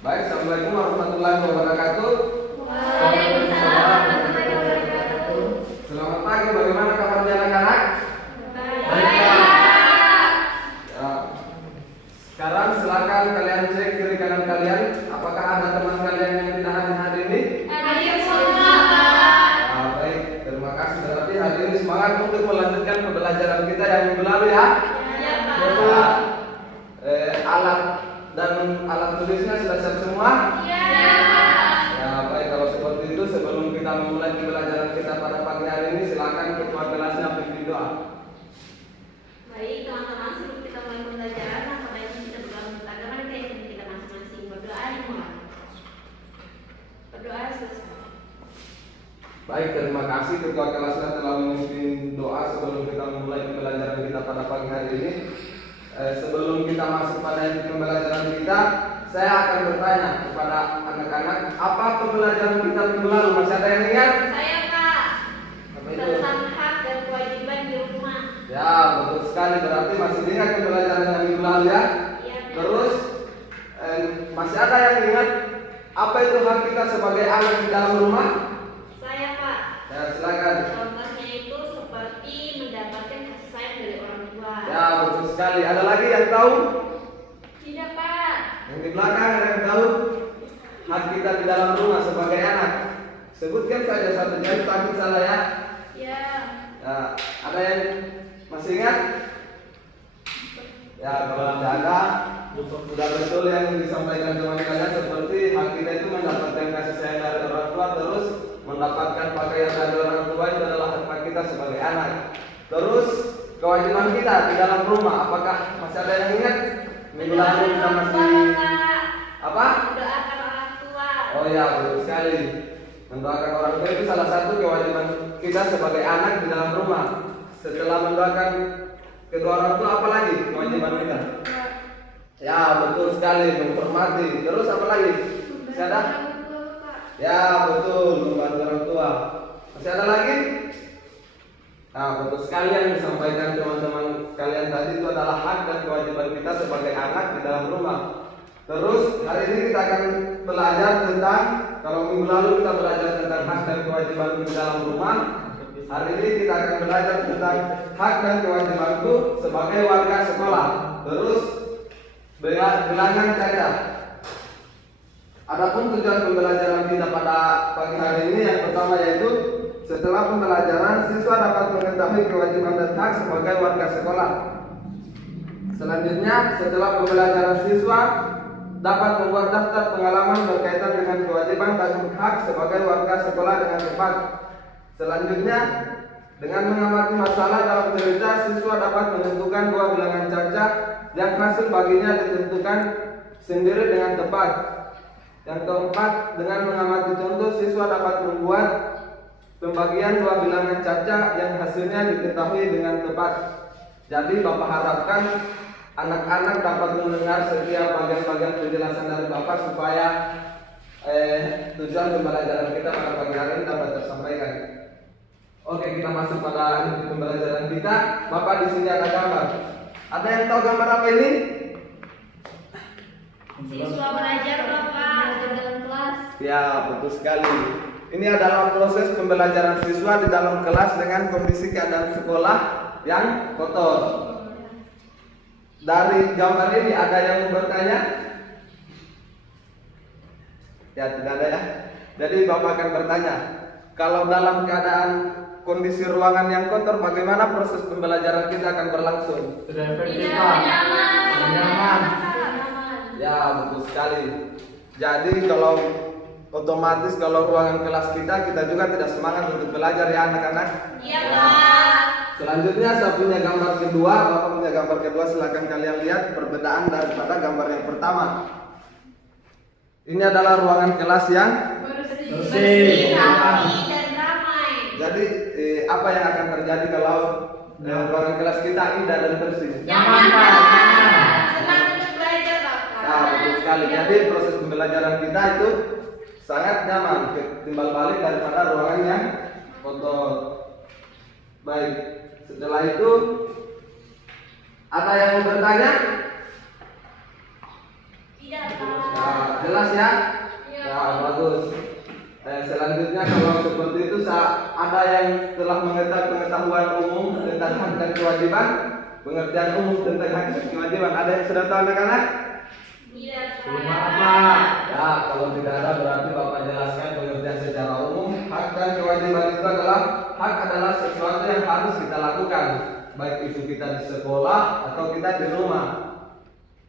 Baik, assalamualaikum warahmatullahi wabarakatuh. Waalaikumsalam warahmatullahi wabarakatuh. Selamat pagi, bagaimana kabarnya anak-anak? Baik, Pak. Ya. Sekarang silakan kalian cek kiri kanan kalian. Apakah ada teman kalian yang tidak hadir ini? Hadir semua, Pak. Baik, terima kasih. Berarti hari ini semangat untuk melanjutkan pembelajaran kita yang minggu lalu ya. Ya, Pak. Bapak, alat dan alat tulisnya sudah siap semua? Ya, Pak. Ya, baik, kalau seperti itu sebelum kita memulai pembelajaran kita pada pagi hari ini, silakan ketua kelasnya pimpin doa. Baik, teman-teman, sebelum kita mulai pembelajaran, apa baiknya kita berdoa untuk agama dan keyakinan kita masing-masing. Berdoa dimulai. Berdoa selesai. Baik, terima kasih ketua kelasnya telah memimpin doa sebelum kita memulai pembelajaran kita pada pagi hari ini. Sebelum kita masuk pada inti pembelajaran kita, saya akan bertanya kepada anak-anak, apa pembelajaran kita minggu lalu? Masih ada yang ingat? Saya, Pak. Apa itu? Tentang hak dan kewajiban di rumah. Ya, betul sekali. Berarti masih ingat pembelajaran yang minggu lalu ya? Iya, Pak. Terus masih ada yang ingat apa itu hak kita sebagai anak di dalam rumah? Saya, Pak. Ya, silakan. Contohnya itu seperti mendapatkan kasih sayang dari orang tua. Ya, betul sekali. Ada lagi yang tahu? Tidak, Pak. Yang di belakang ada yang tahu? Hak kita di dalam rumah sebagai anak. Sebutkan saja satu, jangan takut salah ya. Ya. Ya, ada yang masih ingat? Ya, kalau tidak ada, sudah betul yang disampaikan teman kalian, seperti hak kita itu mendapatkan kasih sayang dari orang tua, terus mendapatkan pakaian dari orang tua itu adalah hak kita sebagai anak. Terus kewajiban kita di dalam rumah, apakah masih ada yang ingat? Minggu lalu kita masih apa? Mendoakan orang tua. Oh ya, betul sekali. Mendoakan orang tua itu salah satu kewajiban kita sebagai anak di dalam rumah. Setelah mendoakan kedua orang tua, apa lagi kewajiban kita? Ya, betul sekali, menghormati. Terus apa lagi? Masih ada? Ya, betul, membantu orang tua. Masih ada lagi? Nah, betul sekali yang disampaikan teman-teman kalian tadi itu adalah hak dan kewajiban kita sebagai anak di dalam rumah. Terus hari ini kita akan belajar tentang, kalau minggu lalu kita belajar tentang hak dan kewajiban di dalam rumah. Hari ini kita akan belajar tentang hak dan kewajibanku sebagai warga sekolah. Terus bilangan caca. Adapun tujuan pembelajaran kita pada pagi hari ini yang pertama yaitu setelah pembelajaran siswa dapat mengetahui kewajiban dan hak sebagai warga sekolah. Selanjutnya setelah pembelajaran siswa dapat membuat daftar pengalaman berkaitan dengan kewajiban dan hak sebagai warga sekolah dengan tepat. Selanjutnya, dengan mengamati masalah dalam cerita, siswa dapat menentukan dua bilangan cacat yang hasil baginya ditentukan sendiri dengan tepat. Yang keempat, dengan mengamati contoh, siswa dapat membuat pembagian dua bilangan cacat yang hasilnya diketahui dengan tepat. Jadi Bapak harapkan anak-anak dapat mendengar setiap bagian-bagian penjelasan dari Bapak supaya tujuan pembelajaran kita pada pagi hari ini dapat tersampaikan. Oke, kita masuk pada inti pembelajaran kita. Bapak di sini ada gambar. Ada yang tahu gambar apa ini? Siswa belajar, Bapak, dalam kelas. Ya, betul sekali. Ini adalah proses pembelajaran siswa di dalam kelas dengan kondisi keadaan sekolah yang kotor. Dari gambar ini ada yang bertanya? Ya, tidak ada ya. Jadi Bapak akan bertanya, kalau dalam keadaan kondisi ruangan yang kotor, bagaimana proses pembelajaran kita akan berlangsung? Tidak nyaman. Ya, betul sekali. Jadi kalau otomatis kalau ruangan kelas kita juga tidak semangat untuk belajar ya anak-anak. Iya, Pak. Selanjutnya saya punya gambar kedua, Bapak punya gambar kedua, silakan kalian lihat perbedaan daripada gambar yang pertama. Ini adalah ruangan kelas yang Bersih, rapi, dan ramai. jadi apa yang akan terjadi kalau ruangan kelas kita indah dan bersih? Nyaman, Pak. Senang untuk belajar, Bapak. Nah, betul sekali. Jadi proses pembelajaran kita itu sangat nyaman, timbal balik daripada ruangan yang kotor. Baik, setelah itu ada yang mau bertanya? Tidak, Pak. Nah, jelas ya? Iya. Ya, bagus. Selanjutnya kalau seperti itu ada yang telah mengetahui pengetahuan umum tentang hak dan kewajiban, pengertian umum tentang hak dan kewajiban. Ada yang sudah tahu anak-anak? Iya, Belum Pak. apa? Ya, kalau tidak ada berarti Bapak jelaskan pengertian secara umum. Hak dan kewajiban itu adalah hak adalah sesuatu yang harus kita lakukan, baik itu kita di sekolah atau kita di rumah.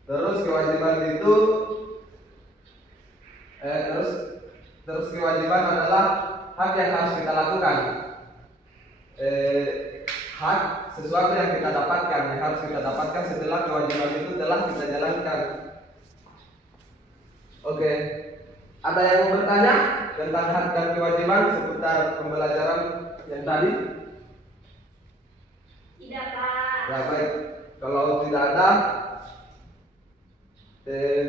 Terus kewajiban itu terus kewajiban adalah hak yang harus kita lakukan. Hak sesuatu yang kita dapatkan, yang harus kita dapatkan setelah kewajiban itu telah kita jalankan. Oke, ada yang mau bertanya tentang hak dan kewajiban seputar pembelajaran yang tadi? Tidak, Pak. Ya baik, kalau tidak ada,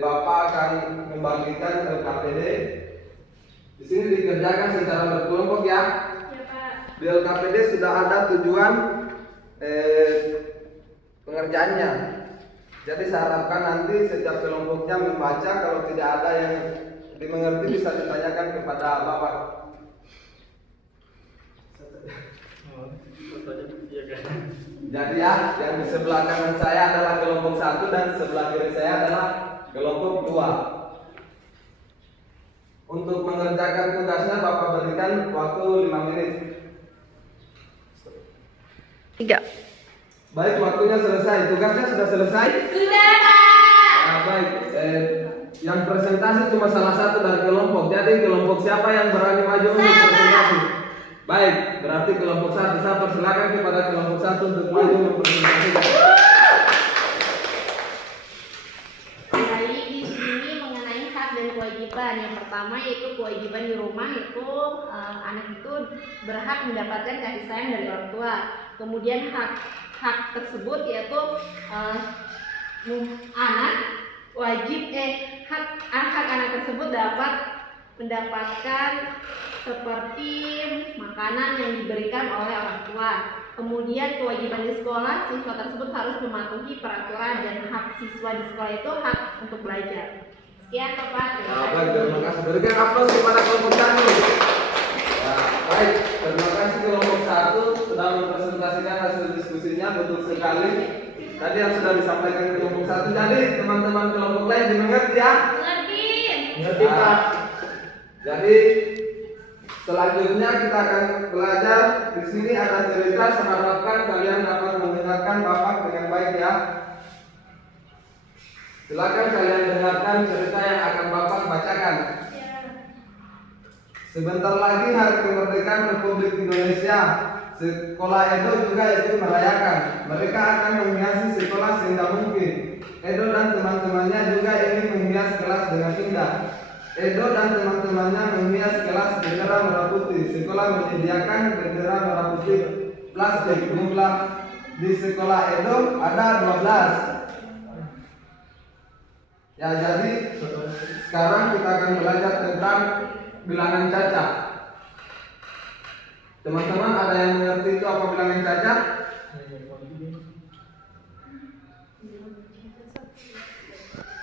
Bapak akan membagikan LKPD. Di sini dikerjakan secara berkelompok ya. Ya, Pak. Di LKPD sudah ada tujuan pengerjaannya. Jadi saya harapkan nanti setiap kelompoknya membaca. Kalau tidak ada yang dimengerti bisa ditanyakan kepada Bapak. Jadi ya, yang di sebelah kanan saya adalah kelompok 1 dan sebelah kiri saya adalah kelompok 2. Untuk mengerjakan tugasnya Bapak berikan waktu 5 menit. 3. Baik, waktunya selesai. Tugasnya sudah selesai? Sudah, Pak. Nah, baik. Yang presentasi cuma salah satu dari kelompok. Jadi kelompok siapa yang berani maju untuk presentasi? Baik, berarti kelompok 1. Saya persilakan kepada kelompok 1 untuk maju mempresentasikan. Baik, di sini mengenai hak dan kewajiban. Yang pertama yaitu kewajiban di rumah itu anak itu berhak mendapatkan kasih sayang dari orang tua. Kemudian hak tersebut yaitu anak wajib hak anak tersebut dapat mendapatkan seperti makanan yang diberikan oleh orang tua. Kemudian kewajiban di sekolah, siswa tersebut harus mematuhi peraturan dan hak siswa di sekolah itu hak untuk belajar. Sekian Bapak. Nah, baik, terima kasih. Berikan aplaus kepada kelompok 1. Ya, baik, terima kasih kelompok 1 sudah mempresentasikan hasil diskusinya, betul sekali. Tadi yang sudah disampaikan kelompok 1. Jadi teman-teman kelompok lain dimengerti ya? Mengerti? Mengerti Pak. Jadi selanjutnya kita akan belajar. Di sini ada cerita. Saya harapkan kalian dapat mendengarkan Bapak dengan baik ya. Silakan kalian dengarkan cerita yang akan Bapak bacakan. Sebentar lagi hari kemerdekaan Republik Indonesia. Sekolah Edo juga ikut merayakan. Mereka akan menghiasi sekolah sehingga mungkin. Edo dan teman-temannya juga ingin menghias kelas dengan indah. Edo dan teman-temannya menghias kelas bendera merah putih. Sekolah menyediakan bendera merah putih plastik. Jumlah di sekolah Edo ada 12. Ya, jadi sekarang kita akan belajar tentang bilangan cacat. Teman-teman ada yang mengerti itu apa bilangan cacat?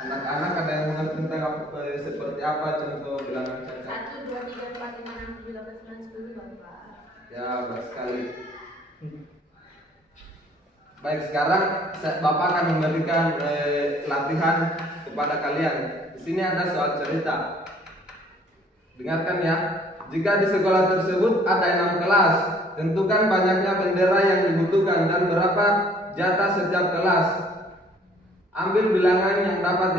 Anak-anak ada yang mengerti tentang seperti apa contoh bilangan cacat? 1, 2, 3, 4, 5, 6, 7, 8, 9, 10 Bapak. Ya, baik sekali. Baik, sekarang Bapak akan memberikan latihan kepada kalian. Di sini ada soal cerita. Dengarkan ya. Jika di sekolah tersebut ada 6 kelas, tentukan banyaknya bendera yang dibutuhkan dan berapa jatah setiap kelas. Ambil bilangan yang dapat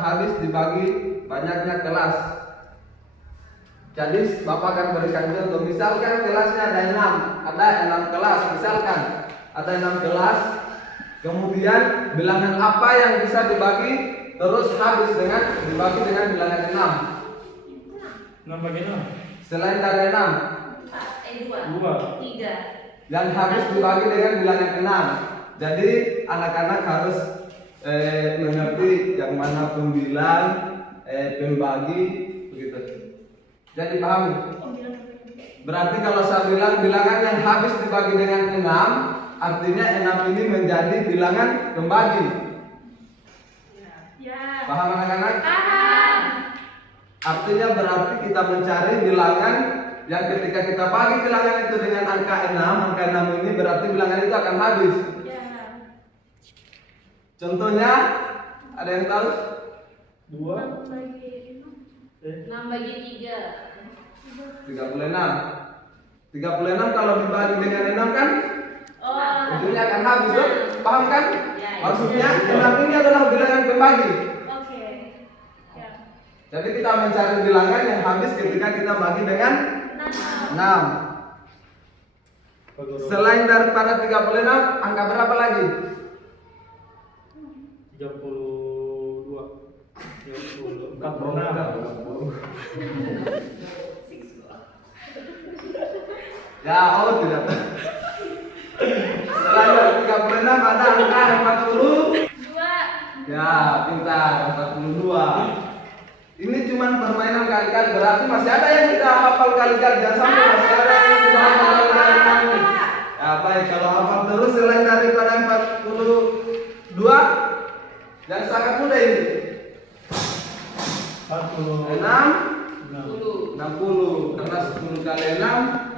habis dibagi banyaknya kelas. Jadi Bapak akan berikan contoh. Misalkan kelasnya ada 6 kelas. Misalkan ada 6 kelas. Kemudian bilangan apa yang bisa dibagi terus habis dibagi dengan bilangan 6? 6 bagi 6. Selain dari 6 2, 3. yang habis dibagi dengan bilangan 6. Jadi anak-anak harus mengerti yang mana pembilang, pembagi, begitu. Jadi pahami? Berarti kalau saya bilang bilangan yang habis dibagi dengan 6, artinya 6 ini menjadi bilangan pembagi. Ya. Paham anak-anak? Paham. Artinya berarti kita mencari bilangan yang ketika kita bagi bilangan itu dengan angka 6 ini berarti bilangan itu akan habis. Ya. Contohnya, ada yang tahu? 2. 6 bagi 3. 36. 36 kalau dibagi dengan 6 kan Oh. ujungnya akan habis, loh. Paham kan? Ya, ya. Maksudnya 6 ini adalah bilangan pembagi. Oke. Ya. Jadi kita mencari bilangan yang habis ketika kita bagi dengan 6. Selain daripada 36, angka berapa lagi? 32. 46. Ya, oh tidak. Selain dari 36 ada angka 40. 2. Ya, pintar, 42. Ini cuma permainan kali-kali, berarti masih ada yang tidak hafal kali-kali. Jangan sampai masih ada yang tidak hafal kali-kali. Ya, baik, kalau hafal terus selain daripada 42 yang sangat mudah ini. 60. Karena 10 kali 6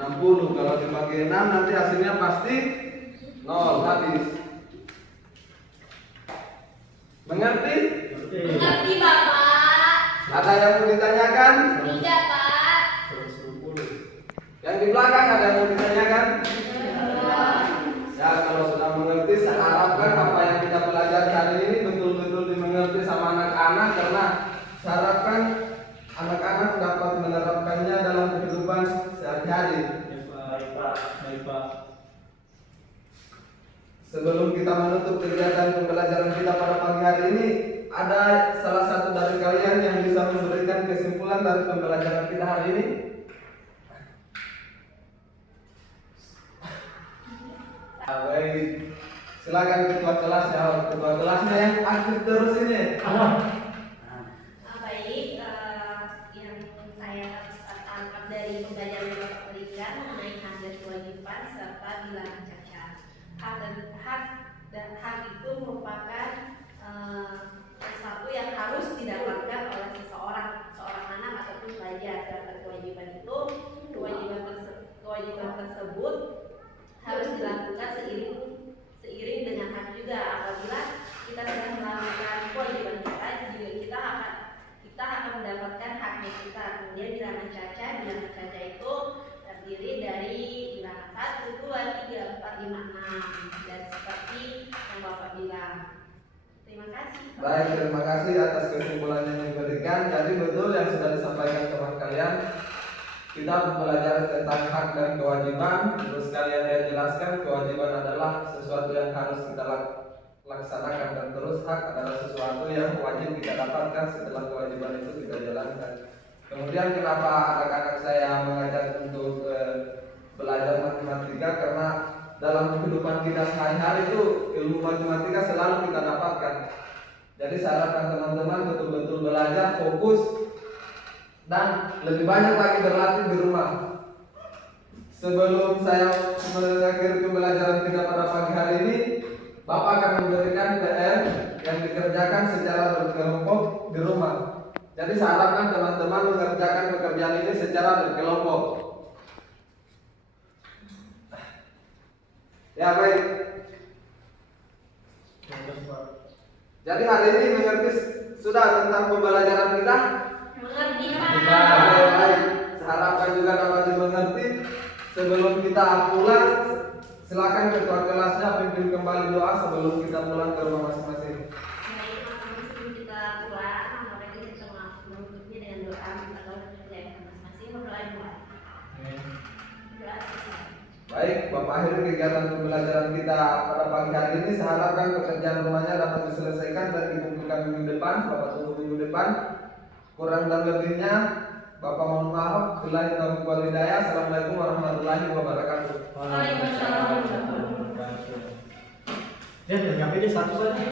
60. Kalau dibagi 6 nanti hasilnya pasti 0, habis. Mengerti? Mengerti, Bapak? Ada yang mau ditanyakan? Tidak, Pak. Yang di belakang ada yang mau ditanyakan? Ya, kalau sudah mengerti, saya harapkan apa yang kita belajar hari ini betul-betul dimengerti sama anak-anak, karena saya harapkan anak-anak dapat menerapkannya dalam kehidupan sehari-hari. Baik, Pak. Sebelum kita menutup kegiatan pembelajaran kita pada pagi hari ini, ada salah satu dari kalian yang bisa memberikan kesimpulan dari pembelajaran kita hari ini? Baik, silakan ketua kelasnya. Ketua kelasnya yang aktif terus ini. Baik, yang saya tangkap dari pembelajaran yang Bapak berikan mengenai hak dan kewajiban serta bilangan cacat. Hak itu merupakan sesuatu yang harus didapatkan oleh seorang anak ataupun pelajar. Sedangkan kewajiban itu, kewajiban tersebut harus dilakukan seiring dengan hak juga. Apabila kita sedang melakukan kewajiban kita akan mendapatkan haknya kita. Kemudian bilangan caca itu terdiri dari bilangan 1, 2, 3, 4, 5, 6 dan seperti yang Bapak bilang. Terima kasih. Baik, terima kasih atas kesimpulan yang diberikan. Jadi betul yang sudah disampaikan kepada kalian. Kita belajar tentang hak dan kewajiban. Terus kalian dia jelaskan kewajiban adalah sesuatu yang harus kita laksanakan, dan terus hak adalah sesuatu yang wajib kita dapatkan setelah kewajiban itu kita jalankan. Kemudian kenapa anak-anak saya mengajak untuk belajar matematika, karena dalam kehidupan kita sehari-hari itu ilmu matematika selalu kita dapatkan. Jadi saya harapkan teman-teman betul-betul belajar fokus dan lebih banyak lagi berlatih di rumah. Sebelum saya mengakhiri pembelajaran kita pada pagi hari ini, Bapak akan memberikan PR yang dikerjakan secara berkelompok di rumah. Jadi saya harapkan teman-teman mengerjakan pekerjaan ini secara berkelompok. Ya, baik. Jadi hari ini mengerti sudah tentang pembelajaran kita? Mengerti, Pak. Baik. Saya harapkan juga dapat dimengerti. Sebelum kita pulang, silakan ketua kelasnya pimpin kembali doa sebelum kita pulang ke rumah masing-masing. Baik, teman-teman, sebelum kita pulang, mari kita menutupnya dengan doa atau kerjaan masing-masing. Berdoa mulai. Doa selesai. Baik, Bapak akhiri kegiatan pembelajaran kita pada pagi hari ini. Saya harapkan pekerjaan rumahnya dapat diselesaikan dan dikumpulkan minggu depan. Bapak tunggu minggu depan. Kurang dan lebihnya Bapak mohon maaf. Billahi taufiq wal hidayah. Assalamualaikum warahmatullahi wabarakatuh. Waalaikumsalam. Ya, nyampe deh satu saja.